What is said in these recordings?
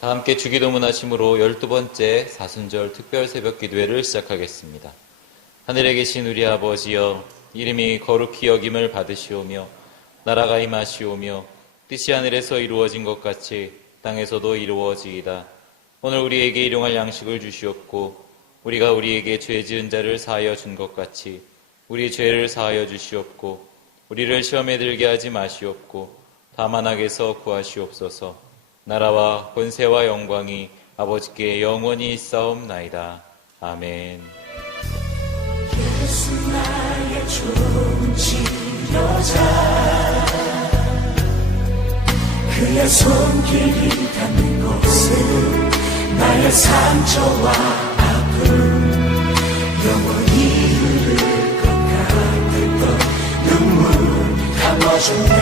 다 함께 주기도문 하심으로 12번째 사순절 특별 새벽 기도회를 시작하겠습니다. 하늘에 계신 우리 아버지여, 이름이 거룩히 여김을 받으시오며 나라가 임하시오며 뜻이 하늘에서 이루어진 것 같이 땅에서도 이루어지이다. 오늘 우리에게 일용할 양식을 주시옵고 우리가 우리에게 죄 지은 자를 사하여 준 것 같이 우리 죄를 사하여 주시옵고 우리를 시험에 들게 하지 마시옵고 다만 악에서 구하시옵소서. 나라와 권세와 영광이 아버지께 영원히 있사옵나이다. 아멘. 예수 나의 좋은 치료자, 그의 손길이 닿는 곳은 나의 상처와 아픔 영원히 흐를 것 같았던 눈물 감아주네.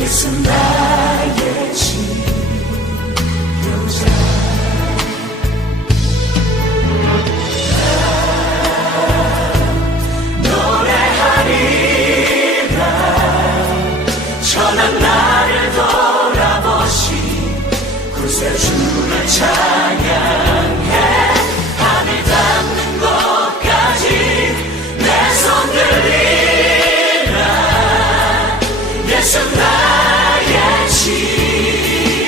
예수 나의 치료자, 노래하리라. 전한 나를 돌아보신 구세주를 찬양해. 하늘 닿는 곳까지 내 손 들리라. 예수 나의 치료자.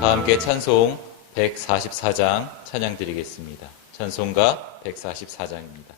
다 함께 찬송 144장 찬양 드리겠습니다. 찬송가 144장입니다.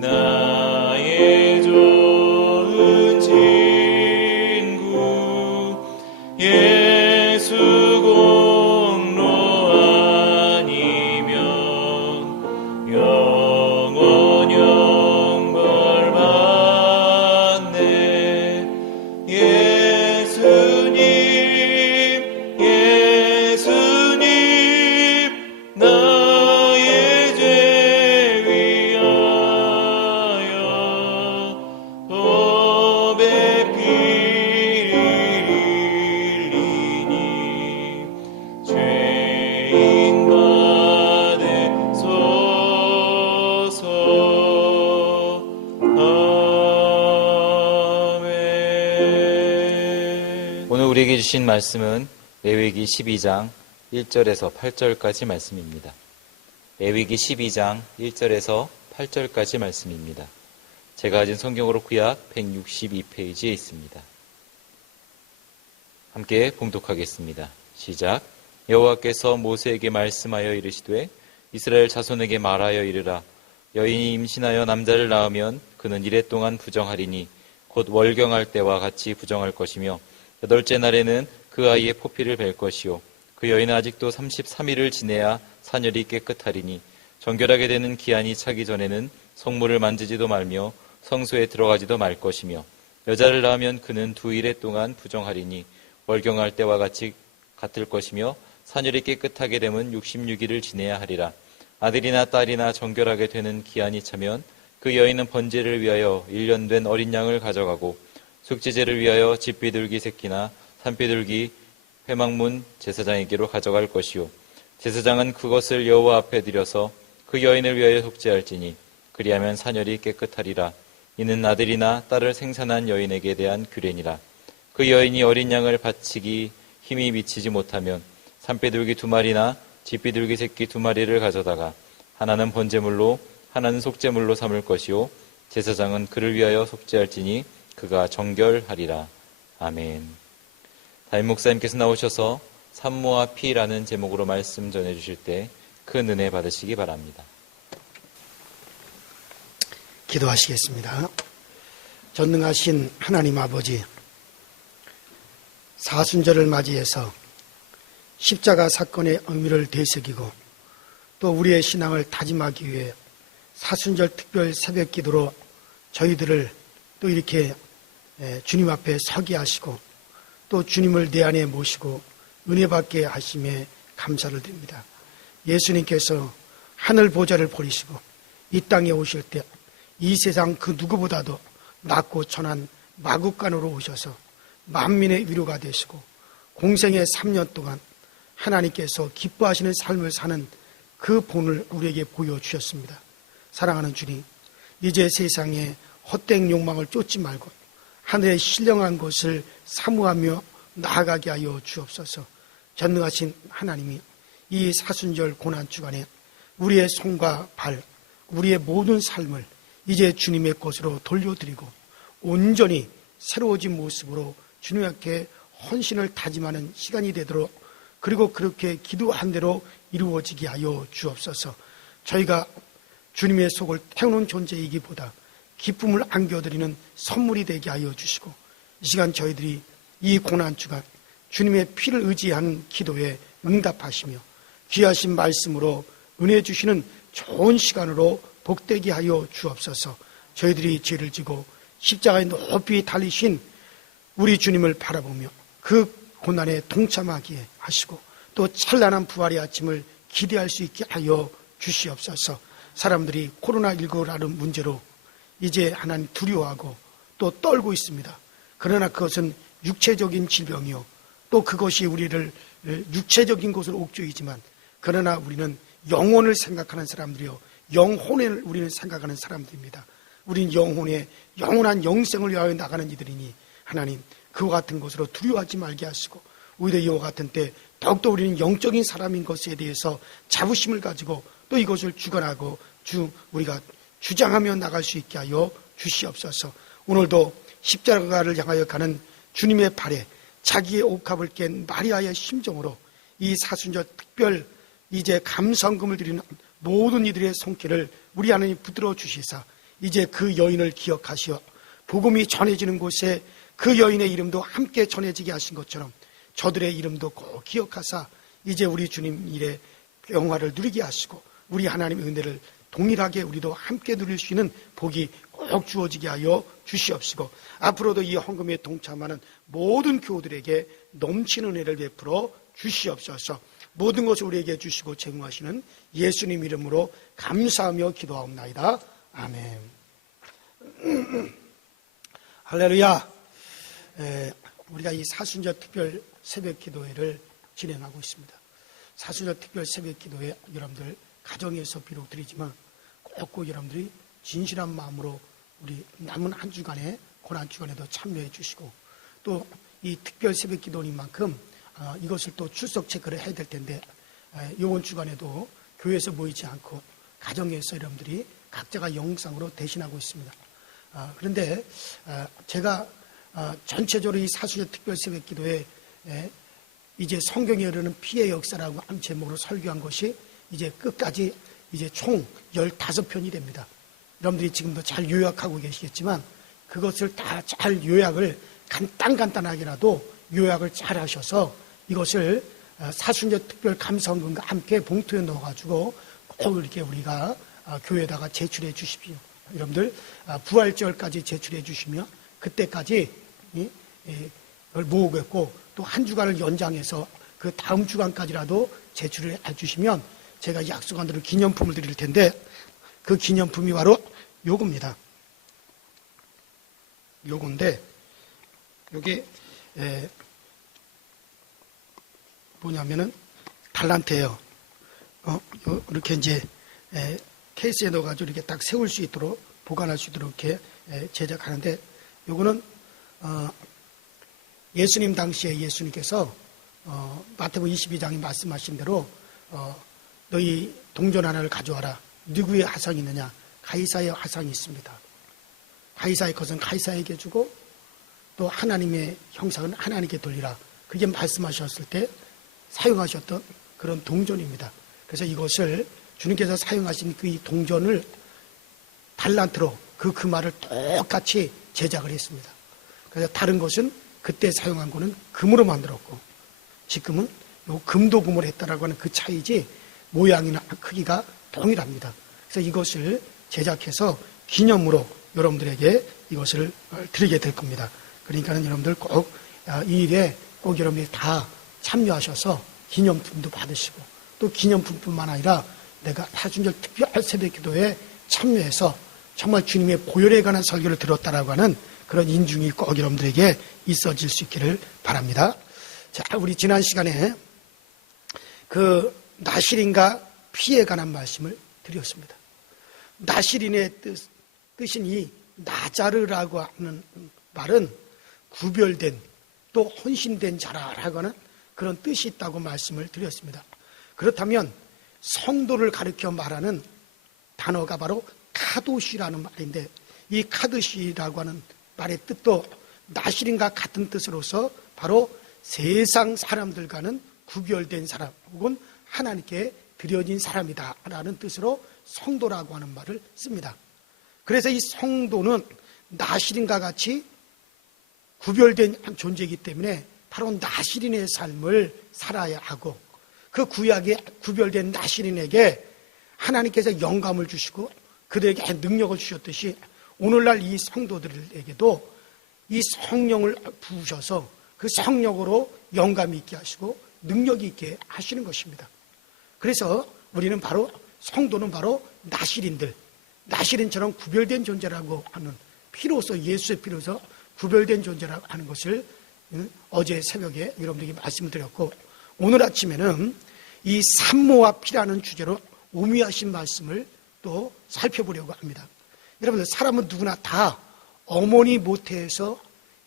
나의 좋은 친구 우리에게 주신 말씀은 레위기 12장 1절에서 8절까지 말씀입니다. 레위기 12장 1절에서 8절까지 말씀입니다. 제가 가진 성경으로 구약 162페이지에 있습니다. 함께 봉독하겠습니다. 시작. 여호와께서 모세에게 말씀하여 이르시되 이스라엘 자손에게 말하여 이르라. 여인이 임신하여 남자를 낳으면 그는 이레 동안 부정하리니 곧 월경할 때와 같이 부정할 것이며 8째 날에는 그 아이의 포피를 벨 것이요 그 여인은 아직도 33일을 지내야 사녀리 깨끗하리니 정결하게 되는 기한이 차기 전에는 성물을 만지지도 말며 성소에 들어가지도 말 것이며 여자를 낳으면 그는 2일 동안 부정하리니 월경할 때와 같이 같을 것이며 사녀리 깨끗하게 되면 66일을 지내야 하리라. 아들이나 딸이나 정결하게 되는 기한이 차면 그 여인은 번제를 위하여 1년 된 어린 양을 가져가고 속죄제를 위하여 집비둘기 새끼나 산비둘기 회막문 제사장에게로 가져갈 것이요 제사장은 그것을 여호와 앞에 드려서 그 여인을 위하여 속죄할지니 그리하면 사녀리 깨끗하리라. 이는 아들이나 딸을 생산한 여인에게 대한 규례니라. 그 여인이 어린 양을 바치기 힘이 미치지 못하면 산비둘기 2마리나 집비둘기 새끼 2마리를 가져다가 하나는 번제물로 하나는 속죄물로 삼을 것이요 제사장은 그를 위하여 속죄할지니 그가 정결하리라. 아멘. 담임 목사님께서 나오셔서 산모와 피라는 제목으로 말씀 전해주실 때 큰 은혜 받으시기 바랍니다. 기도하시겠습니다. 전능하신 하나님 아버지, 사순절을 맞이해서 십자가 사건의 의미를 되새기고 또 우리의 신앙을 다짐하기 위해 사순절 특별 새벽 기도로 저희들을 또 이렇게 주님 앞에 서게 하시고 또 주님을 내 안에 모시고 은혜 받게 하심에 감사를 드립니다. 예수님께서 하늘 보좌를 버리시고 이 땅에 오실 때 이 세상 그 누구보다도 낮고 천한 마국간으로 오셔서 만민의 위로가 되시고 공생의 3년 동안 하나님께서 기뻐하시는 삶을 사는 그 본을 우리에게 보여주셨습니다. 사랑하는 주님, 이제 세상에 헛된 욕망을 쫓지 말고 하늘의 신령한 것을 사모하며 나아가게 하여 주옵소서. 전능하신 하나님이 이 사순절 고난주간에 우리의 손과 발, 우리의 모든 삶을 이제 주님의 것으로 돌려드리고 온전히 새로워진 모습으로 주님께 헌신을 다짐하는 시간이 되도록 그리고 그렇게 기도한 대로 이루어지게 하여 주옵소서. 저희가 주님의 속을 태우는 존재이기보다 기쁨을 안겨드리는 선물이 되게 하여 주시고 이 시간 저희들이 이 고난주간 주님의 피를 의지하는 기도에 응답하시며 귀하신 말씀으로 은혜 주시는 좋은 시간으로 복되게 하여 주옵소서. 저희들이 죄를 지고 십자가에 높이 달리신 우리 주님을 바라보며 그 고난에 동참하게 하시고 또 찬란한 부활의 아침을 기대할 수 있게 하여 주시옵소서. 사람들이 코로나19라는 문제로 이제 하나님 두려워하고 또 떨고 있습니다. 그러나 그것은 육체적인 질병이요 또 그것이 우리를 육체적인 것으로 옥죄이지만 그러나 우리는 영혼을 생각하는 사람들이요 영혼을 우리는 생각하는 사람들입니다. 우린 영혼의 영원한 영생을 위하여 나가는 이들이니 하나님 그와 같은 것으로 두려워하지 말게 하시고 오히려 이와 같은 때 더욱더 우리는 영적인 사람인 것에 대해서 자부심을 가지고 또 이것을 주관하고 우리가 주장하며 나갈 수 있게 하여 주시옵소서. 오늘도 십자가를 향하여 가는 주님의 발에 자기의 옥합을 깬 마리아의 심정으로 이 사순절 특별 이제 감성금을 드리는 모든 이들의 손길을 우리 하나님 붙들어 주시사 이제 그 여인을 기억하시어 복음이 전해지는 곳에 그 여인의 이름도 함께 전해지게 하신 것처럼 저들의 이름도 꼭 기억하사 이제 우리 주님 일에 영화를 누리게 하시고 우리 하나님의 은혜를 동일하게 우리도 함께 누릴 수 있는 복이 꼭 주어지게 하여 주시옵시고 앞으로도 이 헌금에 동참하는 모든 교우들에게 넘치는 은혜를 베풀어 주시옵소서. 모든 것을 우리에게 주시고 제공하시는 예수님 이름으로 감사하며 기도하옵나이다. 아멘. 할렐루야. 우리가 이 사순절 특별 새벽 기도회를 진행하고 있습니다. 사순절 특별 새벽 기도회 여러분들 가정에서 비록 드리지만 꼭 여러분들이 진실한 마음으로 우리 남은 한 주간에 고난 주간에도 참여해 주시고 또 이 특별 새벽 기도인 만큼 이것을 또 출석 체크를 해야 될 텐데 이번 주간에도 교회에서 모이지 않고 가정에서 여러분들이 각자가 영상으로 대신하고 있습니다. 그런데 제가 전체적으로 이 사순절 특별 새벽 기도에 이제 성경에 흐르는 피해 역사라고 하는 제목으로 설교한 것이 이제 끝까지 이제 총 15편이 됩니다. 여러분들이 지금도 잘 요약하고 계시겠지만 그것을 다 잘 요약을 간단하게라도 요약을 잘 하셔서 이것을 사순절 특별 감사헌금과 함께 봉투에 넣어가지고 꼭 이렇게 우리가 교회에다가 제출해 주십시오. 여러분들 부활절까지 제출해 주시면 그때까지 그걸 모으겠고 또 한 주간을 연장해서 그 다음 주간까지라도 제출을 해주시면 제가 약속한 대로 기념품을 드릴 텐데 그 기념품이 바로 요겁니다. 요건데 요게 뭐냐면은 달란트예요. 이렇게 이제 케이스에 넣어가지고 이렇게 딱 세울 수 있도록 보관할 수 있도록 이렇게 제작하는데 요거는 예수님 당시에 예수님께서 마태복음 22장에 말씀하신 대로 너희 동전 하나를 가져와라. 누구의 화상이 있느냐? 가이사의 화상이 있습니다. 가이사의 것은 가이사에게 주고 또 하나님의 형상은 하나님께 돌리라. 그게 말씀하셨을 때 사용하셨던 그런 동전입니다. 그래서 이것을 주님께서 사용하신 그 동전을 달란트로 그 말을 똑같이 제작을 했습니다. 그래서 다른 것은 그때 사용한 거는 금으로 만들었고 지금은 요 금도 금을 했다라고 하는 그 차이지 모양이나 크기가 동일합니다. 그래서 이것을 제작해서 기념으로 여러분들에게 이것을 드리게 될 겁니다. 그러니까는 여러분들 꼭 이 일에 꼭 여러분들이 다 참여하셔서 기념품도 받으시고 또 기념품뿐만 아니라 내가 사순절 특별 새벽 기도에 참여해서 정말 주님의 보혈에 관한 설교를 들었다라고 하는 그런 인중이 꼭 여러분들에게 있어질 수 있기를 바랍니다. 자, 우리 지난 시간에 그 나실인과 피에 관한 말씀을 드렸습니다. 나실인의 뜻인 이 나자르라고 하는 말은 구별된 또 헌신된 자라라고 하는 그런 뜻이 있다고 말씀을 드렸습니다. 그렇다면 성도를 가리켜 말하는 단어가 바로 카도시라는 말인데 이 카도시라고 하는 말의 뜻도 나실인과 같은 뜻으로서 바로 세상 사람들과는 구별된 사람 혹은 하나님께 드려진 사람이다 라는 뜻으로 성도라고 하는 말을 씁니다. 그래서 이 성도는 나실인과 같이 구별된 존재이기 때문에 바로 나실인의 삶을 살아야 하고 그 구약에 구별된 나실인에게 하나님께서 영감을 주시고 그들에게 능력을 주셨듯이 오늘날 이 성도들에게도 이 성령을 부으셔서 그 성령으로 영감이 있게 하시고 능력이 있게 하시는 것입니다. 그래서 우리는 바로 성도는 바로 나실인들, 나실인처럼 구별된 존재라고 하는 피로서 예수의 피로서 구별된 존재라고 하는 것을 어제 새벽에 여러분들에게 말씀을 드렸고 오늘 아침에는 이 산모와 피라는 주제로 오묘하신 말씀을 또 살펴보려고 합니다. 여러분들 사람은 누구나 다 어머니 모태에서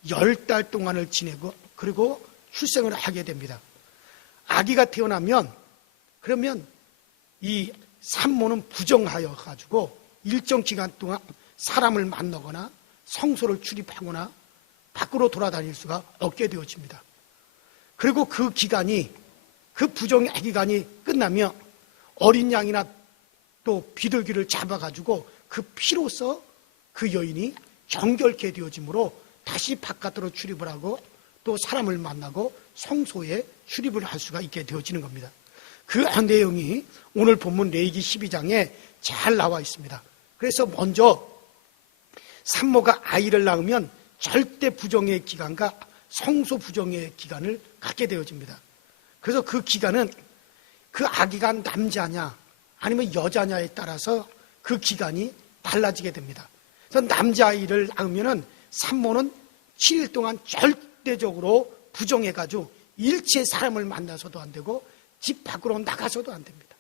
10달 동안을 지내고 그리고 출생을 하게 됩니다. 아기가 태어나면 그러면 이 산모는 부정하여 가지고 일정 기간 동안 사람을 만나거나 성소를 출입하거나 밖으로 돌아다닐 수가 없게 되어집니다. 그리고 그 기간이 그 부정의 기간이 끝나면 어린 양이나 또 비둘기를 잡아가지고 그 피로써 그 여인이 정결케 되어지므로 다시 바깥으로 출입을 하고 또 사람을 만나고 성소에 출입을 할 수가 있게 되어지는 겁니다. 그 내용이 오늘 본문 레위기 12장에 잘 나와 있습니다. 그래서 먼저 산모가 아이를 낳으면 절대 부정의 기간과 성소 부정의 기간을 갖게 되어집니다. 그래서 그 기간은 그 아기가 남자냐 아니면 여자냐에 따라서 그 기간이 달라지게 됩니다. 그래서 남자아이를 낳으면 산모는 7일 동안 절대적으로 부정해가지고 일체 사람을 만나서도 안 되고 집 밖으로 나가서도 안 됩니다.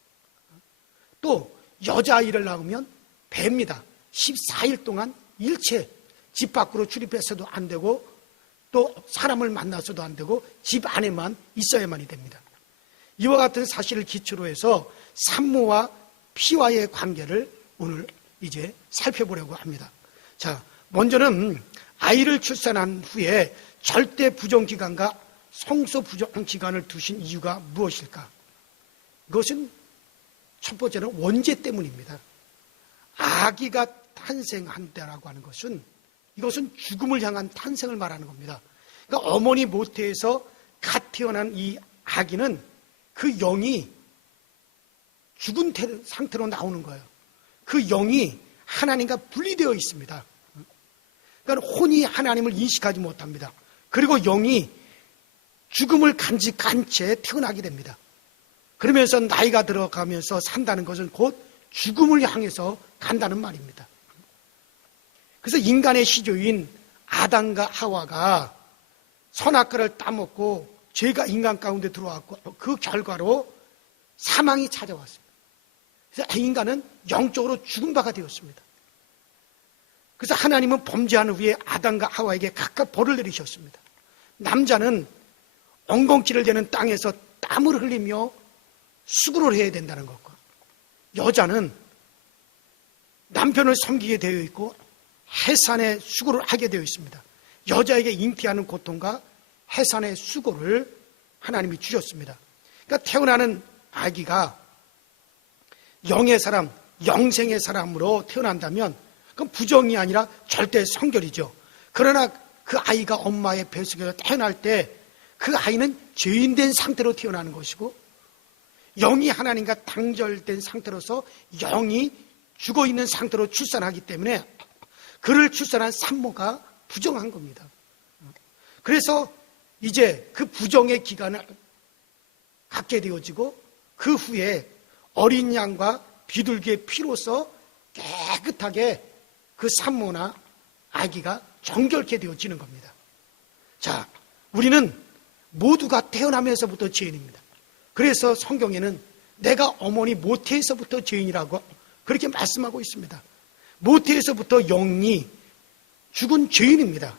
또 여자아이를 낳으면 뱀니다. 14일 동안 일체 집 밖으로 출입해서도 안 되고 또 사람을 만나서도 안 되고 집 안에만 있어야만이 됩니다. 이와 같은 사실을 기초로 해서 산모와 피와의 관계를 오늘 이제 살펴보려고 합니다. 자, 먼저는 아이를 출산한 후에 절대 부정기간과 성소 부정기간을 두신 이유가 무엇일까? 이것은 첫 번째는 원죄 때문입니다. 아기가 탄생한다라고 하는 것은 이것은 죽음을 향한 탄생을 말하는 겁니다. 그러니까 어머니 모태에서 갓 태어난 이 아기는 그 영이 죽은 상태로 나오는 거예요. 그 영이 하나님과 분리되어 있습니다. 그러니까 혼이 하나님을 인식하지 못합니다. 그리고 영이 죽음을 간직한 채 태어나게 됩니다. 그러면서 나이가 들어가면서 산다는 것은 곧 죽음을 향해서 간다는 말입니다. 그래서 인간의 시조인 아담과 하와가 선악과를 따먹고 죄가 인간 가운데 들어왔고 그 결과로 사망이 찾아왔습니다. 그래서 인간은 영적으로 죽은 바가 되었습니다. 그래서 하나님은 범죄한 후에 아담과 하와에게 각각 벌을 내리셨습니다. 남자는 엉겅퀴를 대는 땅에서 땀을 흘리며 수고를 해야 된다는 것과 여자는 남편을 섬기게 되어 있고 해산의 수고를 하게 되어 있습니다. 여자에게 잉태하는 고통과 해산의 수고를 하나님이 주셨습니다. 그러니까 태어나는 아기가 영의 사람, 영생의 사람으로 태어난다면 그건 부정이 아니라 절대 성결이죠. 그러나 그 아이가 엄마의 뱃속에서 태어날 때 그 아이는 죄인된 상태로 태어나는 것이고 영이 하나님과 단절된 상태로서 영이 죽어있는 상태로 출산하기 때문에 그를 출산한 산모가 부정한 겁니다. 그래서 이제 그 부정의 기간을 갖게 되어지고 그 후에 어린 양과 비둘기의 피로서 깨끗하게 그 산모나 아기가 정결케 되어지는 겁니다. 자, 우리는 모두가 태어나면서부터 죄인입니다. 그래서 성경에는 내가 어머니 모태에서부터 죄인이라고 그렇게 말씀하고 있습니다. 모태에서부터 영이 죽은 죄인입니다.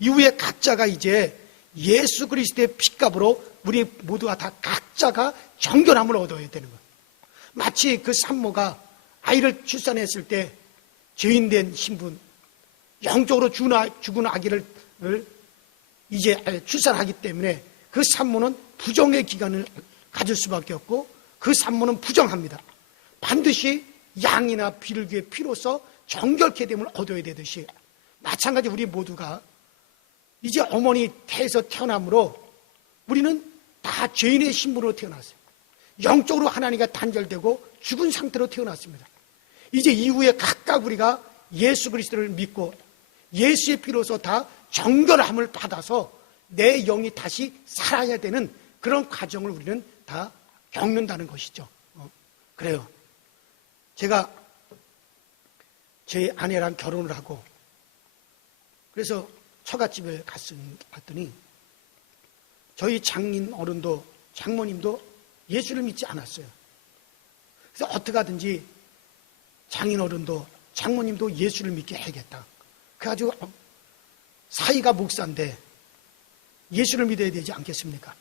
이후에 각자가 이제 예수 그리스도의 핏값으로 우리 모두가 다 각자가 정결함을 얻어야 되는 거예요. 마치 그 산모가 아이를 출산했을 때 죄인된 신분, 영적으로 죽은 아기를 이제 출산하기 때문에 그 산모는 부정의 기간을 가질 수밖에 없고 그 산모는 부정합니다. 반드시 양이나 비둘기의 피로서 정결케 됨을 얻어야 되듯이 마찬가지 우리 모두가 이제 어머니 태에서 태어남으로 우리는 다 죄인의 신분으로 태어났어요. 영적으로 하나님과 단절되고 죽은 상태로 태어났습니다. 이제 이후에 각각 우리가 예수 그리스도를 믿고 예수의 피로서 다 정결함을 받아서 내 영이 다시 살아야 되는 그런 과정을 우리는 다 겪는다는 것이죠. 그래요. 제가 제 아내랑 결혼을 하고 그래서 처갓집에 갔더니 저희 장인 어른도 장모님도 예수를 믿지 않았어요. 그래서 어떻게 하든지 장인 어른도 장모님도 예수를 믿게 해야겠다. 그래가지고 사이가 목사인데 예수를 믿어야 되지 않겠습니까?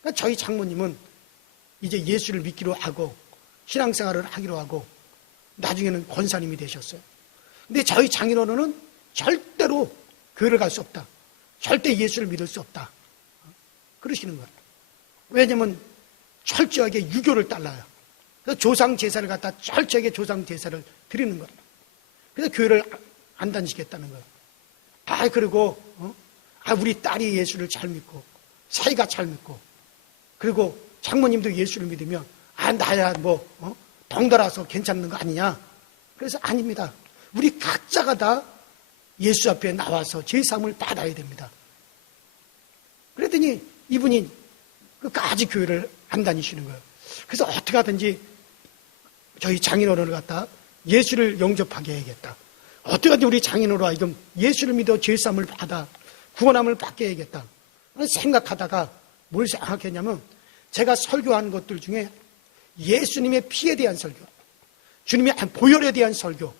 그러니까 저희 장모님은 이제 예수를 믿기로 하고 신앙생활을 하기로 하고 나중에는 권사님이 되셨어요. 근데 저희 장인 어른은 절대로 교회를 갈 수 없다. 절대 예수를 믿을 수 없다. 그러시는 거예요. 왜냐하면 철저하게 유교를 따라요. 그래서 조상 제사를 갖다 철저하게 조상 제사를 드리는 거예요. 그래서 교회를 안 다니시겠다는 거예요. 그리고 우리 딸이 예수를 잘 믿고 사이가 잘 믿고 그리고 장모님도 예수를 믿으면 나야 덩달아서 괜찮은 거 아니냐. 그래서 아닙니다. 우리 각자가 다 예수 앞에 나와서 제사함을 받아야 됩니다. 그랬더니 이분이 끝까지 교회를 안 다니시는 거예요. 그래서 어떻게 하든지 저희 장인어른을 갖다 예수를 영접하게 해야겠다. 어떻게 하든지 우리 장인어른으로 하여금 예수를 믿어 제사함을 받아 구원함을 받게 해야겠다. 생각하다가 뭘 생각했냐면 제가 설교한 것들 중에 예수님의 피에 대한 설교, 주님의 보혈에 대한 설교,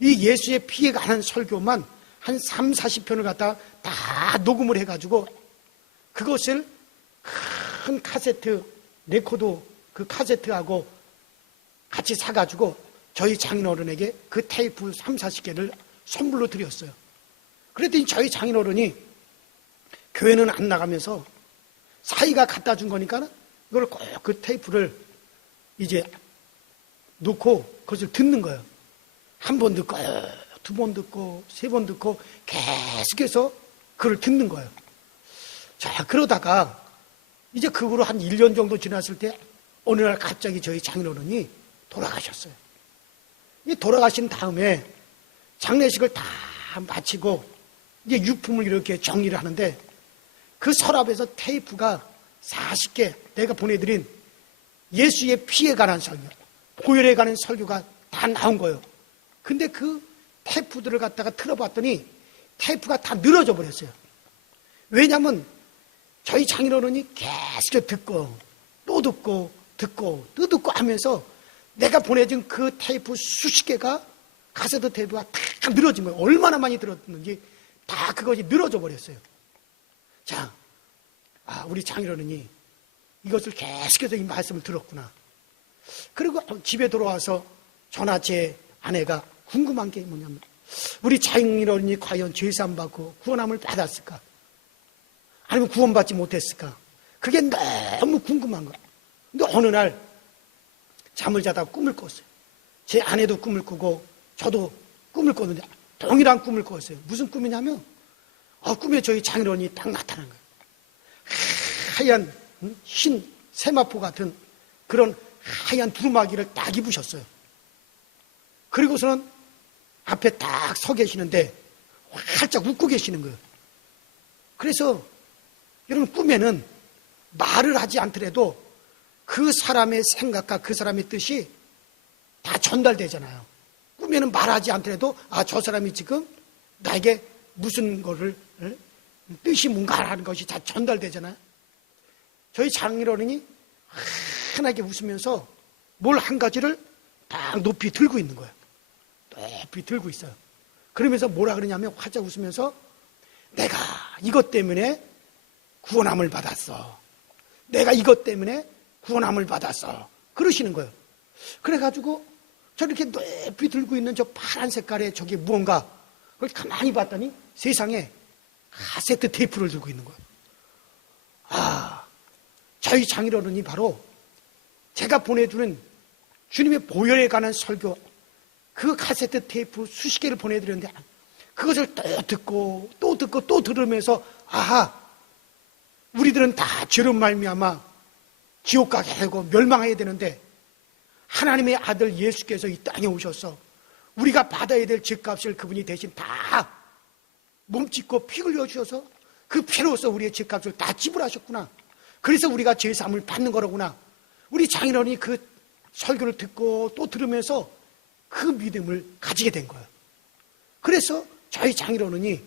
이 예수의 피에 관한 설교만 한 3, 40편을 갖다 다 녹음을 해가지고 그것을 큰 카세트, 레코드 그 카세트하고 같이 사가지고 저희 장인어른에게 그 테이프 3, 40개를 선물로 드렸어요. 그랬더니 저희 장인어른이 교회는 안 나가면서 사이가 갖다 준 거니까 이걸 꼭 그 테이프를 이제 놓고 그것을 듣는 거예요. 한 번 듣고, 두 번 듣고, 세 번 듣고 계속해서 그걸 듣는 거예요. 자, 그러다가 이제 그 후로 한 1년 정도 지났을 때 어느 날 갑자기 저희 장인어른이 돌아가셨어요. 이 돌아가신 다음에 장례식을 다 마치고 이제 유품을 이렇게 정리를 하는데 그 서랍에서 테이프가 40개 내가 보내드린 예수의 피에 관한 설교, 보혈에 관한 설교가 다 나온 거예요. 근데 그 테이프들을 갖다가 틀어봤더니 테이프가 다 늘어져 버렸어요. 왜냐하면 저희 장인어른이 계속 듣고 또 듣고 듣고 또 듣고 하면서 내가 보내준 그 테이프 수십 개가 카세트 테이프가 다 늘어진 거예요. 얼마나 많이 들었는지 다 그것이 늘어져 버렸어요. 자, 우리 장인어른이 이것을 계속해서 이 말씀을 들었구나. 그리고 집에 돌아와서 저나 제 아내가 궁금한 게 뭐냐면 우리 장인어른이 과연 죄사함 받고 구원함을 받았을까? 아니면 구원받지 못했을까? 그게 너무 궁금한 거야. 근데 어느 날 잠을 자다 꿈을 꿨어요. 제 아내도 꿈을 꾸고 저도 꿈을 꿨는데 동일한 꿈을 꿨어요. 무슨 꿈이냐면 꿈에 저희 장인어른이 딱 나타난 거예요. 하얀 흰 세마포 같은 그런 하얀 두루마기를 딱 입으셨어요. 그리고서는 앞에 딱 서 계시는데 활짝 웃고 계시는 거예요. 그래서 여러분 꿈에는 말을 하지 않더라도 그 사람의 생각과 그 사람의 뜻이 다 전달되잖아요. 꿈에는 말하지 않더라도 저 사람이 지금 나에게 무슨 거를 뜻이 뭔가 하는 것이 다 전달되잖아요. 저희 장인어른이 환하게 웃으면서 뭘 한 가지를 딱 높이 들고 있는 거예요. 높이 들고 있어요. 그러면서 뭐라 그러냐면 활짝 웃으면서 내가 이것 때문에 구원함을 받았어. 내가 이것 때문에 구원함을 받았어. 그러시는 거예요. 그래가지고 저렇게 높이 들고 있는 저 파란 색깔의 저게 무언가 그걸 가만히 봤더니 세상에 카세트 테이프를 들고 있는 거예요. 저희 장인어른이 바로 제가 보내주는 주님의 보혈에 관한 설교 그 카세트 테이프 수십 개를 보내드렸는데 그것을 또 듣고 또 듣고 또 들으면서 우리들은 다 죄로 말미암아 지옥 가게 되고 멸망해야 되는데 하나님의 아들 예수께서 이 땅에 오셔서 우리가 받아야 될 죄값을 그분이 대신 다 몸짓고 피 흘려주셔서 그 피로서 우리의 죄값을 다 지불하셨구나. 그래서 우리가 죄사함을 받는 거로구나. 우리 장인어른이 그 설교를 듣고 또 들으면서 그 믿음을 가지게 된 거예요. 그래서 저희 장인어른이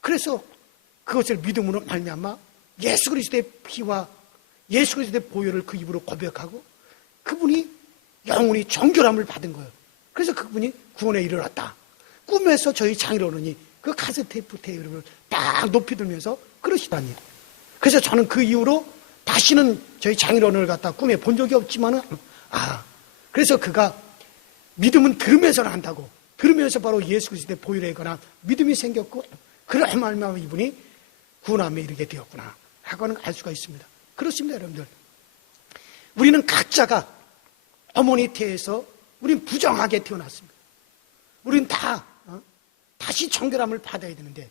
그래서 그것을 믿음으로 말미암아 예수 그리스도의 피와 예수 그리스도의 보혈을 그 입으로 고백하고 그분이 영원히 정결함을 받은 거예요. 그래서 그분이 구원에 이르렀다. 꿈에서 저희 장인어른이 그 카세트 테이프를 딱 높이 들면서 그러시다니요. 그래서 저는 그 이후로 다시는 저희 장인어른을 갖다 꿈에 본 적이 없지만은 그래서 그가 믿음은 들으면서는 한다고 들으면서 바로 예수 그리스도의 보혈에 관한 믿음이 생겼고 그러한 말미암아 이분이 구원함에 이르게 되었구나 하고는 알 수가 있습니다. 그렇습니다, 여러분들. 우리는 각자가 어머니 태에서 우린 부정하게 태어났습니다. 우린 다시 정결함을 받아야 되는데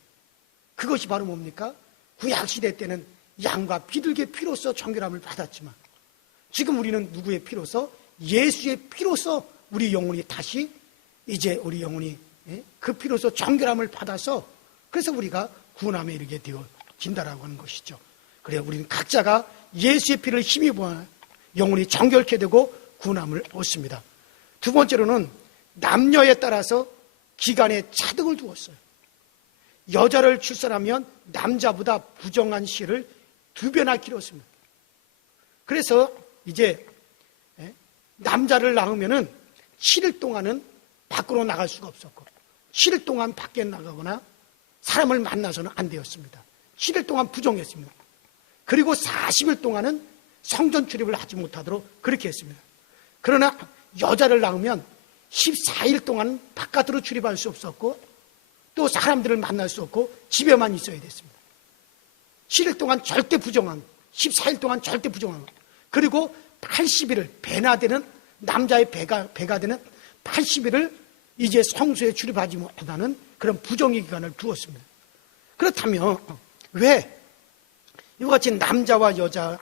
그것이 바로 뭡니까? 구약시대 때는 양과 비둘기의 피로서 정결함을 받았지만 지금 우리는 누구의 피로서? 예수의 피로서 우리 영혼이 다시 이제 우리 영혼이 그 피로서 정결함을 받아서 그래서 우리가 구원함에 이르게 되어진다라고 하는 것이죠. 그래야 우리는 각자가 예수의 피를 힘입어 영혼이 정결케 되고 구원함을 얻습니다. 두 번째로는 남녀에 따라서 기간에 차등을 두었어요. 여자를 출산하면 남자보다 부정한 씨를 2배나 길었습니다. 그래서 이제 남자를 낳으면은 7일 동안은 밖으로 나갈 수가 없었고 7일 동안 밖에 나가거나 사람을 만나서는 안 되었습니다. 7일 동안 부정했습니다. 그리고 40일 동안은 성전 출입을 하지 못하도록 그렇게 했습니다. 그러나 여자를 낳으면 14일 동안 바깥으로 출입할 수 없었고 또 사람들을 만날 수 없고 집에만 있어야 됐습니다. 7일 동안 절대 부정한, 14일 동안 절대 부정한, 그리고 80일을 배나 되는 남자의 배가 되는 80일을 이제 성소에 출입하지 못하는 그런 부정의 기간을 두었습니다. 그렇다면 왜 이와 같이 남자와 여자를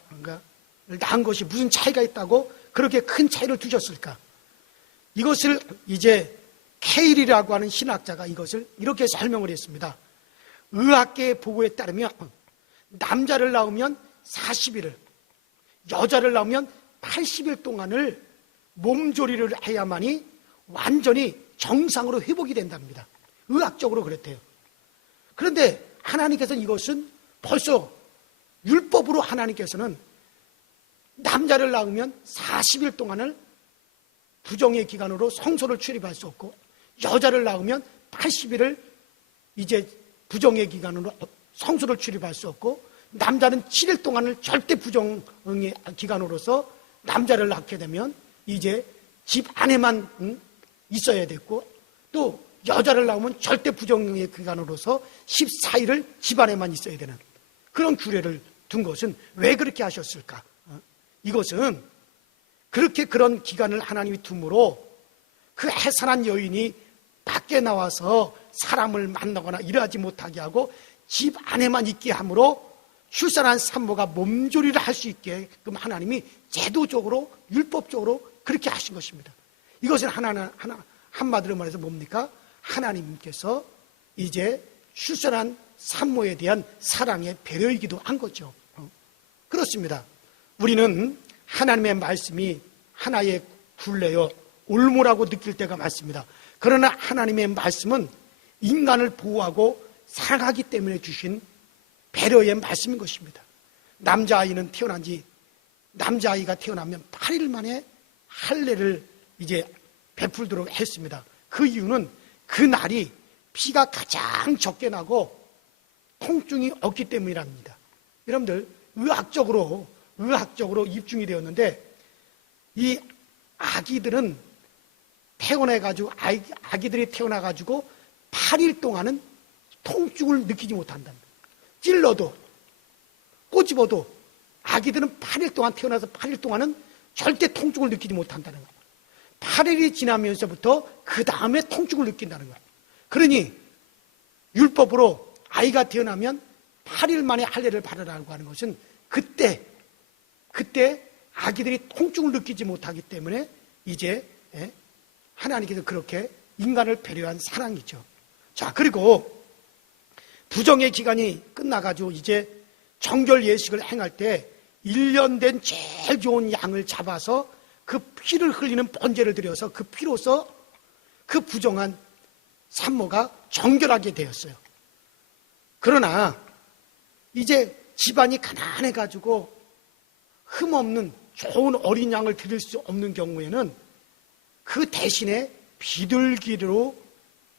낳은 것이 무슨 차이가 있다고 그렇게 큰 차이를 두셨을까? 이것을 이제 케일이라고 하는 신학자가 이것을 이렇게 설명을 했습니다. 의학계의 보고에 따르면 남자를 낳으면 40일을, 여자를 낳으면 80일 동안을 몸조리를 해야만이 완전히 정상으로 회복이 된답니다. 의학적으로 그랬대요. 그런데 하나님께서는 이것은 벌써 율법으로 하나님께서는 남자를 낳으면 40일 동안을 부정의 기간으로 성소를 출입할 수 없고 여자를 낳으면 80일을 이제 부정의 기간으로 성소를 출입할 수 없고 남자는 7일 동안을 절대 부정의 기간으로서 남자를 낳게 되면 이제 집 안에만 있어야 됐고 또 여자를 낳으면 절대 부정의 기간으로서 14일을 집 안에만 있어야 되는 그런 규례를 둔 것은 왜 그렇게 하셨을까? 이것은 그렇게 그런 기간을 하나님이 둠으로 그 해산한 여인이 밖에 나와서 사람을 만나거나 일하지 못하게 하고 집 안에만 있게 함으로 출산한 산모가 몸조리를 할 수 있게끔 하나님이 제도적으로 율법적으로 그렇게 하신 것입니다. 이것은 한마디로 말해서 뭡니까? 하나님께서 이제 출산한 산모에 대한 사랑의 배려이기도 한 거죠. 그렇습니다. 우리는 하나님의 말씀이 하나의 굴레요 올무라고 느낄 때가 많습니다. 그러나 하나님의 말씀은 인간을 보호하고 사랑하기 때문에 주신 배려의 말씀인 것입니다. 남자아이가 태어나면 8일 만에 할례를 이제 베풀도록 했습니다. 그 이유는 그 날이 피가 가장 적게 나고 통증이 없기 때문이랍니다. 여러분들 의학적으로 입증이 되었는데 이 아기들은 아기들이 태어나가지고 8일 동안은 통증을 느끼지 못한답니다. 찔러도 꼬집어도 아기들은 8일 동안 태어나서 8일 동안은 절대 통증을 느끼지 못한다는 거예요. 8일이 지나면서부터 그 다음에 통증을 느낀다는 거예요. 그러니 율법으로 아이가 태어나면 8일 만에 할례를 받으라고 하는 것은 그때 아기들이 통증을 느끼지 못하기 때문에 이제 하나님께서 그렇게 인간을 배려한 사랑이죠. 자, 그리고 부정의 기간이 끝나가지고 이제 정결 예식을 행할 때 1년 된 제일 좋은 양을 잡아서 그 피를 흘리는 번제를 드려서 그 피로서 그 부정한 산모가 정결하게 되었어요. 그러나 이제 집안이 가난해가지고 흠없는 좋은 어린 양을 드릴 수 없는 경우에는 그 대신에 비둘기로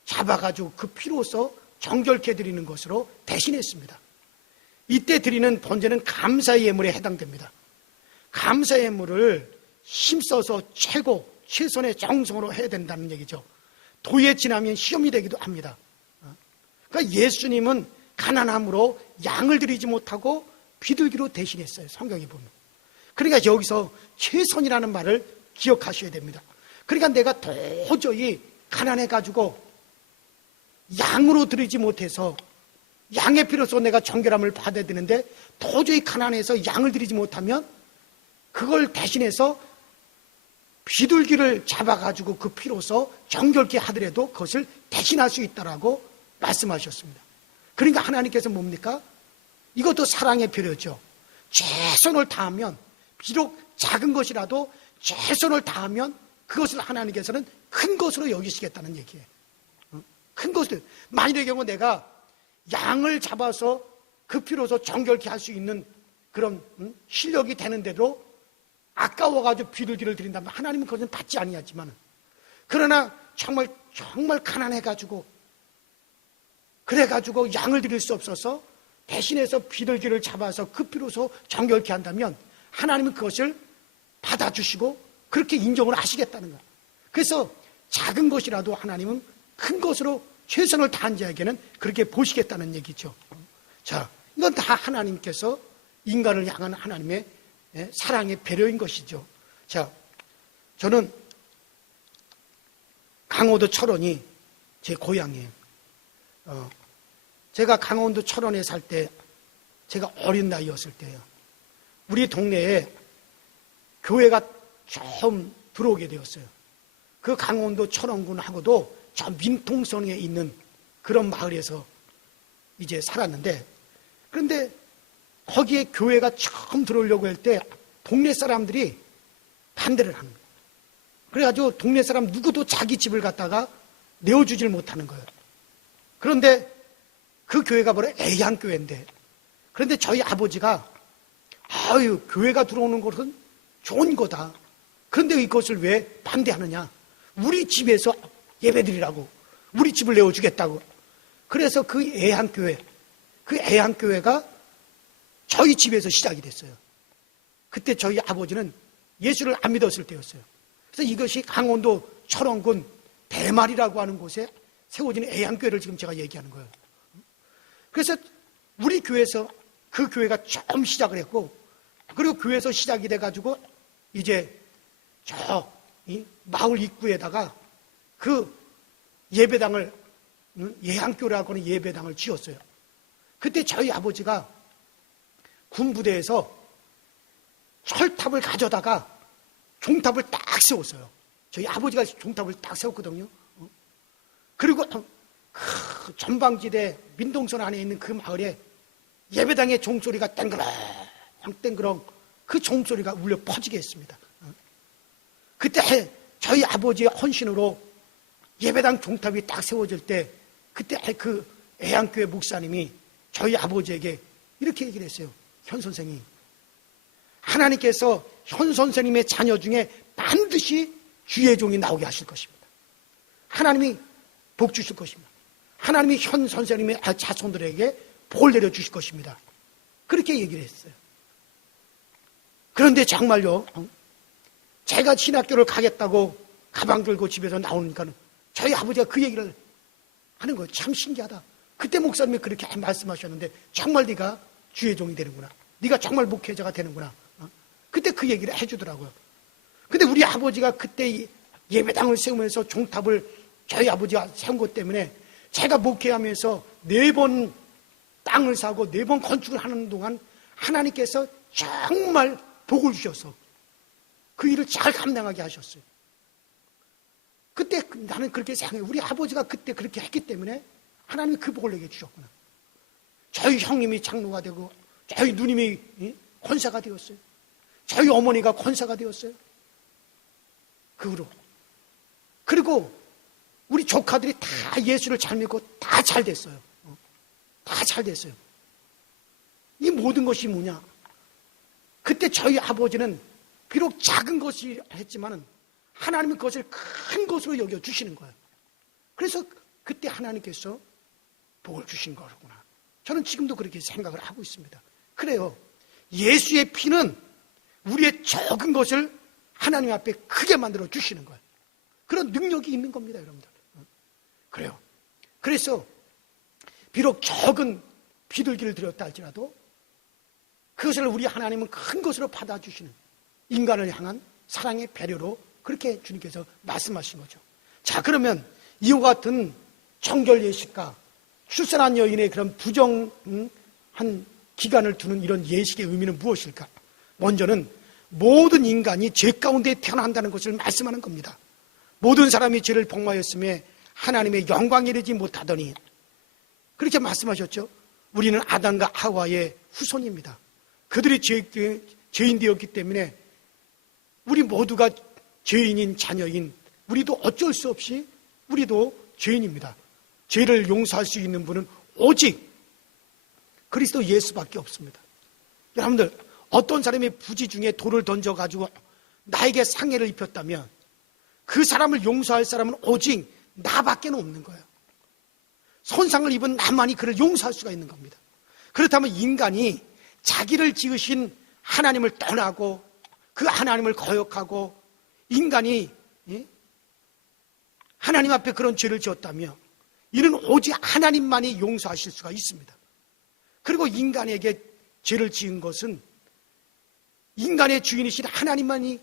잡아가지고 그 피로서 정결케 드리는 것으로 대신했습니다. 이때 드리는 번제는 감사의 예물에 해당됩니다. 감사의 예물을 힘써서 최선의 정성으로 해야 된다는 얘기죠. 도에 지나면 시험이 되기도 합니다. 그러니까 예수님은 가난함으로 양을 드리지 못하고 비둘기로 대신했어요. 성경에 보면. 그러니까 여기서 최선이라는 말을 기억하셔야 됩니다. 그러니까 내가 도저히 가난해가지고 양으로 드리지 못해서 양의 피로서 내가 정결함을 받아야 되는데 도저히 가난해서 양을 드리지 못하면 그걸 대신해서 비둘기를 잡아가지고 그 피로서 정결케 하더라도 그것을 대신할 수 있다라고 말씀하셨습니다. 그러니까 하나님께서 뭡니까? 이것도 사랑의 배려죠. 최선을 다하면 비록 작은 것이라도 최선을 다하면 그것을 하나님께서는 큰 것으로 여기시겠다는 얘기예요. 큰 것을. 만일의 경우 내가 양을 잡아서 그 피로서 정결케 할 수 있는 그런 실력이 되는데도 아까워가지고 비둘기를 드린다면 하나님은 그것은 받지 아니하지만 그러나 정말 가난해가지고 그래가지고 양을 드릴 수 없어서 대신해서 비둘기를 잡아서 그 피로서 정결케 한다면 하나님은 그것을 받아주시고 그렇게 인정을 하시겠다는 거예요. 그래서 작은 것이라도 하나님은 큰 것으로 최선을 다한 자에게는 그렇게 보시겠다는 얘기죠. 자, 이건 다 하나님께서 인간을 향한 하나님의 사랑의 배려인 것이죠. 자, 저는 강원도 철원이 제 고향이에요. 제가 강원도 철원에 살 때, 제가 어린 나이였을 때요. 우리 동네에 교회가 처음 들어오게 되었어요. 그 강원도 철원군하고도 저 민통성에 있는 그런 마을에서 이제 살았는데, 그런데 거기에 교회가 처음 들어오려고 할 때 동네 사람들이 반대를 하는 거예요. 그래가지고 동네 사람 누구도 자기 집을 갖다가 내어주질 못하는 거예요. 그런데 그 교회가 바로 애양교회인데, 그런데 저희 아버지가 아유, 교회가 들어오는 것은 좋은 거다. 그런데 이것을 왜 반대하느냐? 우리 집에서 예배드리라고, 우리 집을 내어주겠다고. 그래서 그 애양교회가 저희 집에서 시작이 됐어요. 그때 저희 아버지는 예수를 안 믿었을 때였어요. 그래서 이것이 강원도 철원군 대말이라고 하는 곳에 세워진 애양교회를 지금 제가 얘기하는 거예요. 그래서 우리 교회에서 그 교회가 처음 시작을 했고, 그리고 교회에서 시작이 돼가지고 이제 저 마을 입구에다가 그 예배당을, 예양교라고 하는 예배당을 지었어요. 그때 저희 아버지가 군부대에서 철탑을 가져다가 종탑을 딱 세웠어요. 저희 아버지가 종탑을 딱 세웠거든요. 그리고 그 전방지대 민동선 안에 있는 그 마을에 예배당의 종소리가 땡그렁 그 종소리가 울려 퍼지게 했습니다. 그때 저희 아버지의 헌신으로 예배당 종탑이 딱 세워질 때, 그때 그 애양교회 목사님이 저희 아버지에게 이렇게 얘기를 했어요. 현 선생님, 하나님께서 현 선생님의 자녀 중에 반드시 주의 종이 나오게 하실 것입니다. 하나님이 복 주실 것입니다. 하나님이 현 선생님의 자손들에게 복을 내려주실 것입니다. 그렇게 얘기를 했어요. 그런데 정말요, 제가 신학교를 가겠다고 가방 들고 집에서 나오니까 저희 아버지가 그 얘기를 하는 거예요. 참 신기하다. 그때 목사님이 그렇게 말씀하셨는데 정말 네가 주의 종이 되는구나. 네가 정말 목회자가 되는구나. 그때 그 얘기를 해주더라고요. 근데 우리 아버지가 그때 예배당을 세우면서 종탑을 저희 아버지가 세운 것 때문에 제가 목회하면서 4번 땅을 사고 4번 건축을 하는 동안 하나님께서 정말 복을 주셔서 그 일을 잘 감당하게 하셨어요. 그때 나는 그렇게 생각해요. 우리 아버지가 그때 그렇게 했기 때문에 하나님이 그 복을 내게 주셨구나. 저희 형님이 장로가 되고 저희 누님이 권사가 되었어요. 저희 어머니가 권사가 되었어요. 그 후로. 그리고 우리 조카들이 다 예수를 잘 믿고 다 잘 됐어요. 다 잘 됐어요. 이 모든 것이 뭐냐? 그때 저희 아버지는 비록 작은 것이 했지만은 하나님은 그것을 큰 것으로 여겨주시는 거예요. 그래서 그때 하나님께서 복을 주신 거구나. 저는 지금도 그렇게 생각을 하고 있습니다. 그래요. 예수의 피는 우리의 적은 것을 하나님 앞에 크게 만들어 주시는 거예요. 그런 능력이 있는 겁니다, 여러분들. 그래요. 그래서 비록 적은 비둘기를 드렸다 할지라도 그것을 우리 하나님은 큰 것으로 받아주시는, 인간을 향한 사랑의 배려로 그렇게 주님께서 말씀하신 거죠. 자, 그러면 이와 같은 정결 예식과 출산한 여인의 그런 부정한 기간을 두는 이런 예식의 의미는 무엇일까? 먼저는 모든 인간이 죄 가운데 태어난다는 것을 말씀하는 겁니다. 모든 사람이 죄를 범하였음에 하나님의 영광에 이르지 못하더니, 그렇게 말씀하셨죠. 우리는 아담과 하와의 후손입니다. 그들이 죄인 되었기 때문에 우리 모두가 죄인인 자녀인 우리도 어쩔 수 없이 우리도 죄인입니다. 죄를 용서할 수 있는 분은 오직 그리스도 예수밖에 없습니다. 여러분들, 어떤 사람이 부지 중에 돌을 던져가지고 나에게 상해를 입혔다면 그 사람을 용서할 사람은 오직 나밖에 없는 거예요. 손상을 입은 나만이 그를 용서할 수가 있는 겁니다. 그렇다면 인간이 자기를 지으신 하나님을 떠나고 그 하나님을 거역하고 인간이 하나님 앞에 그런 죄를 지었다며 이는 오직 하나님만이 용서하실 수가 있습니다. 그리고 인간에게 죄를 지은 것은 인간의 주인이신 하나님만이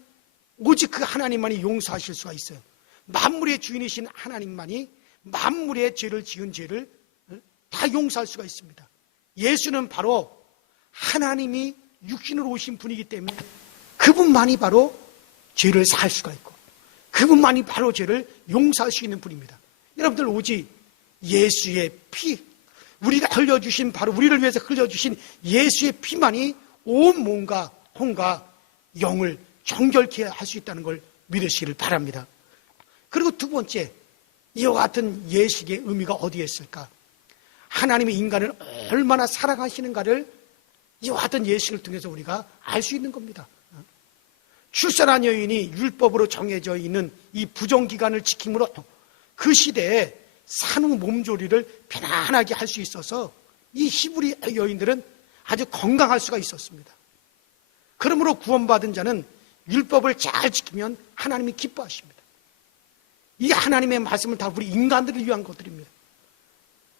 오직 그 하나님만이 용서하실 수가 있어요. 만물의 주인이신 하나님만이 만물의 죄를 지은 죄를 다 용서할 수가 있습니다. 예수는 바로 하나님이 육신으로 오신 분이기 때문에 그분만이 바로 죄를 사할 수가 있고 그분만이 바로 죄를 용서할 수 있는 분입니다. 여러분들 오직 예수의 피, 우리가 흘려주신 바로 우리를 위해서 흘려주신 예수의 피만이 온 몸과 혼과 영을 정결케 할 수 있다는 걸 믿으시기를 바랍니다. 그리고 두 번째, 이와 같은 예식의 의미가 어디에 있을까? 하나님이 인간을 얼마나 사랑하시는가를 이와 같은 예식을 통해서 우리가 알 수 있는 겁니다. 출산한 여인이 율법으로 정해져 있는 이 부정기간을 지킴으로 그 시대에 산후 몸조리를 편안하게 할 수 있어서 이 히브리 여인들은 아주 건강할 수가 있었습니다. 그러므로 구원받은 자는 율법을 잘 지키면 하나님이 기뻐하십니다. 이 하나님의 말씀은 다 우리 인간들을 위한 것들입니다.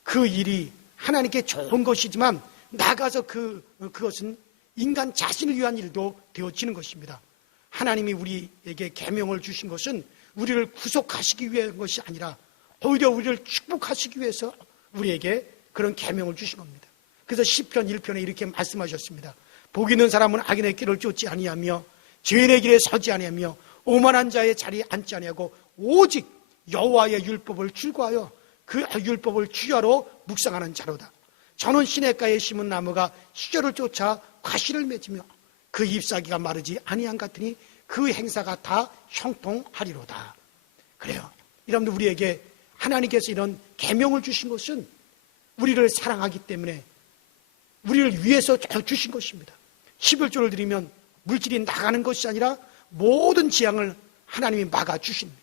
그 일이 하나님께 좋은 것이지만 나가서 그것은 인간 자신을 위한 일도 되어지는 것입니다. 하나님이 우리에게 계명을 주신 것은 우리를 구속하시기 위한 것이 아니라 오히려 우리를 축복하시기 위해서 우리에게 그런 계명을 주신 겁니다. 그래서 시편 1편에 이렇게 말씀하셨습니다. 복 있는 사람은 악인의 길을 쫓지 아니하며 죄인의 길에 서지 아니하며 오만한 자의 자리에 앉지 아니하고 오직 여호와의 율법을 즐거워하여 그 율법을 주야로 묵상하는 자로다. 저는 시냇가에 심은 나무가 시절을 쫓아 과실을 맺으며 그 잎사귀가 마르지 아니한 같으니 그 행사가 다 형통하리로다. 그래요. 여러분들 우리에게 하나님께서 이런 계명을 주신 것은 우리를 사랑하기 때문에 우리를 위해서 주신 것입니다. 11조를 드리면 물질이 나가는 것이 아니라 모든 재앙을 하나님이 막아주십니다.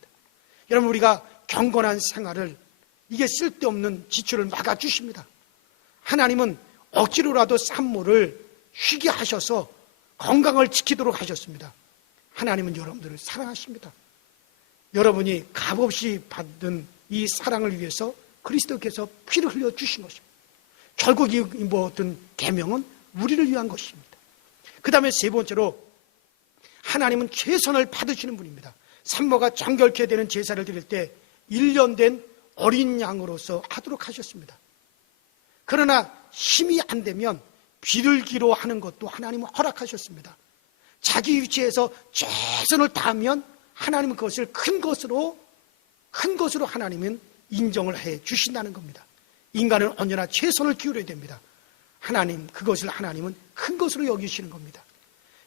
여러분 우리가 경건한 생활을 이게 쓸데없는 지출을 막아주십니다. 하나님은 억지로라도 산모를 쉬게 하셔서 건강을 지키도록 하셨습니다. 하나님은 여러분들을 사랑하십니다. 여러분이 값없이 받은 이 사랑을 위해서 그리스도께서 피를 흘려주신 것입니다. 결국 이 모든 계명은 우리를 위한 것입니다. 그 다음에 세 번째로 하나님은 최선을 받으시는 분입니다. 산모가 정결케 되는 제사를 드릴 때 1년 된 어린 양으로서 하도록 하셨습니다. 그러나 힘이 안 되면 비둘기로 하는 것도 하나님은 허락하셨습니다. 자기 위치에서 최선을 다하면 하나님은 그것을 큰 것으로 하나님은 인정을 해 주신다는 겁니다. 인간은 언제나 최선을 기울여야 됩니다. 그것을 하나님은 큰 것으로 여기시는 겁니다.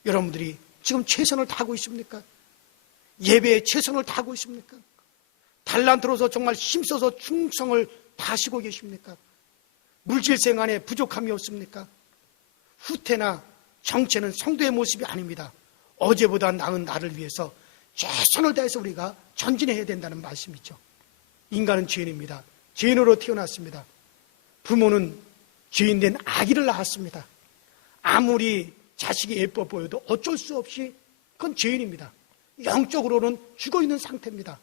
여러분들이 지금 최선을 다하고 있습니까? 예배에 최선을 다하고 있습니까? 달란트로서 정말 힘써서 충성을 다하시고 계십니까? 물질생 안에 부족함이 없습니까? 후퇴나 정체는 성도의 모습이 아닙니다. 어제보다 나은 나를 위해서 최선을 다해서 우리가 전진해야 된다는 말씀이죠. 인간은 죄인입니다. 죄인으로 태어났습니다. 부모는 죄인된 아기를 낳았습니다. 아무리 자식이 예뻐 보여도 어쩔 수 없이 그건 죄인입니다. 영적으로는 죽어있는 상태입니다.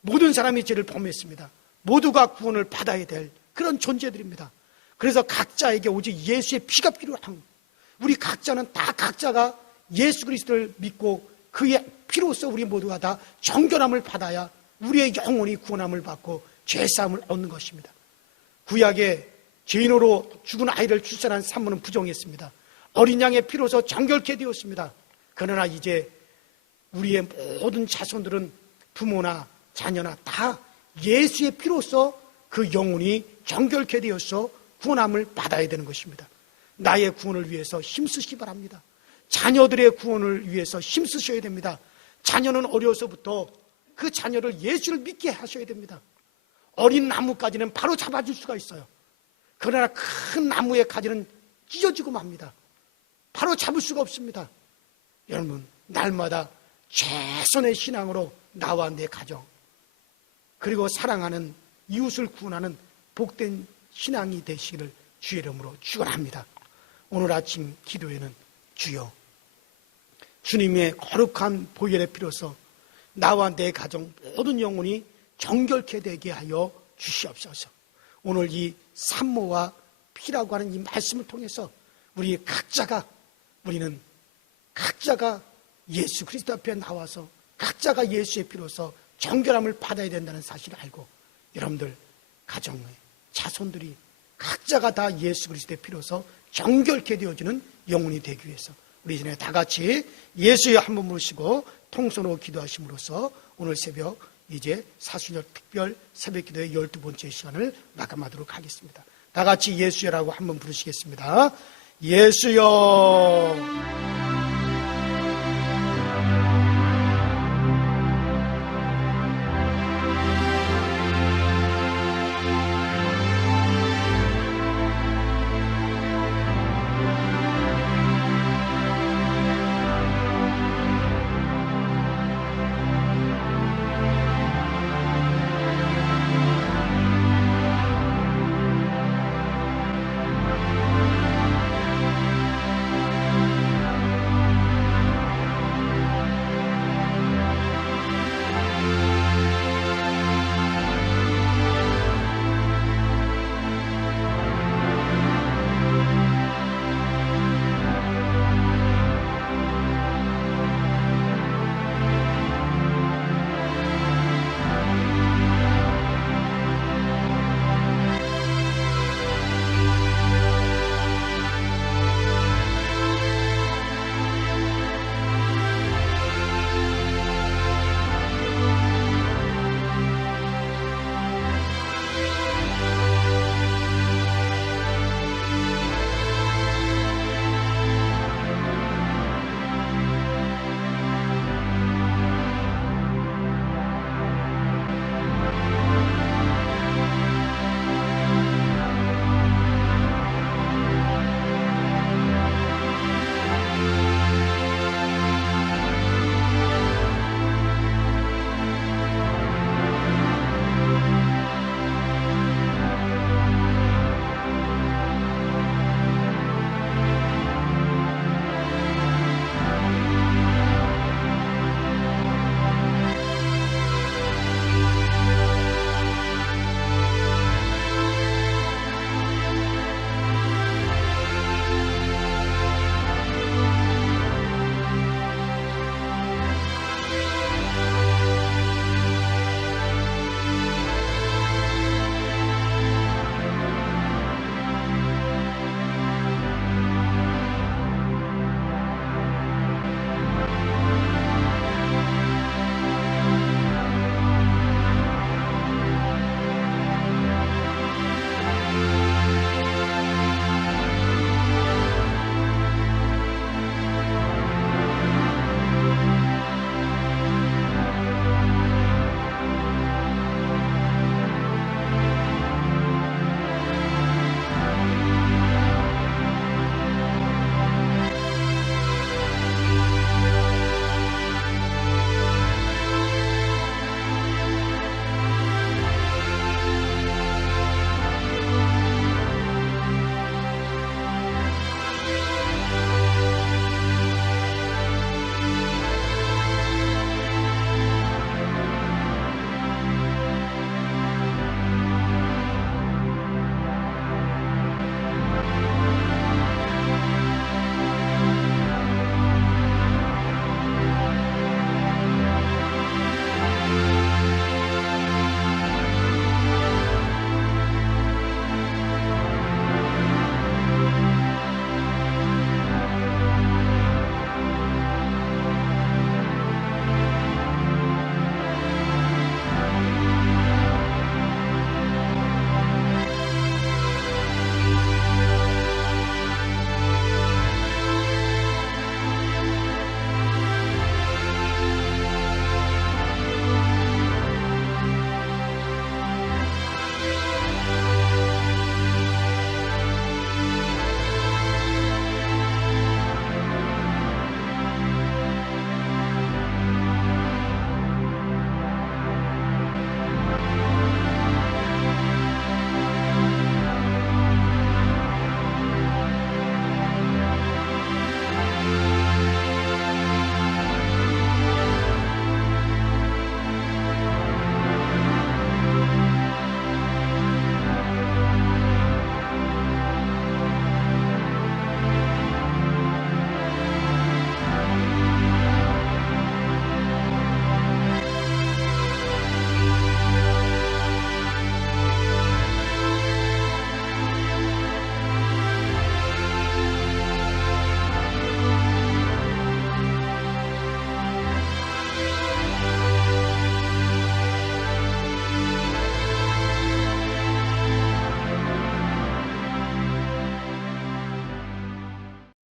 모든 사람이 죄를 범했습니다. 모두가 구원을 받아야 될 그런 존재들입니다. 그래서 각자에게 오직 예수의 피가 필요한, 우리 각자는 다 각자가 예수 그리스도를 믿고 그의 피로써 우리 모두가 다 정결함을 받아야 우리의 영혼이 구원함을 받고 죄사함을 얻는 것입니다. 구약에 죄인으로 죽은 아이를 출산한 산모는 부정했습니다. 어린 양의 피로서 정결케 되었습니다. 그러나 이제 우리의 모든 자손들은 부모나 자녀나 다 예수의 피로서 그 영혼이 정결케 되어서 구원함을 받아야 되는 것입니다. 나의 구원을 위해서 힘쓰시기 바랍니다. 자녀들의 구원을 위해서 힘쓰셔야 됩니다. 자녀는 어려서부터 그 자녀를 예수를 믿게 하셔야 됩니다. 어린 나무까지는 바로 잡아줄 수가 있어요. 그러나 큰 나무의 가지는 찢어지고 맙니다. 바로 잡을 수가 없습니다. 여러분, 날마다 최선의 신앙으로 나와 내 가정, 그리고 사랑하는 이웃을 구원하는 복된 신앙이 되시기를 주의 이름으로 축원합니다. 오늘 아침 기도에는 주여 주님의 거룩한 보혈의 피로서 나와 내 가정 모든 영혼이 정결케 되게 하여 주시옵소서. 오늘 이 산모와 피라고 하는 이 말씀을 통해서 우리는 각자가 예수 그리스도 앞에 나와서 각자가 예수의 피로서 정결함을 받아야 된다는 사실을 알고 여러분들 가정의 자손들이 각자가 다 예수 그리스도의 피로서 정결케 되어지는 영혼이 되기 위해서 우리 이전에 다 같이 예수의 한 번 모시고 통성으로 기도하심으로써 오늘 새벽 이제 사순절 특별 새벽 기도의 12번째 시간을 마감하도록 하겠습니다. 다 같이 예수여라고 한 번 부르시겠습니다. 예수여.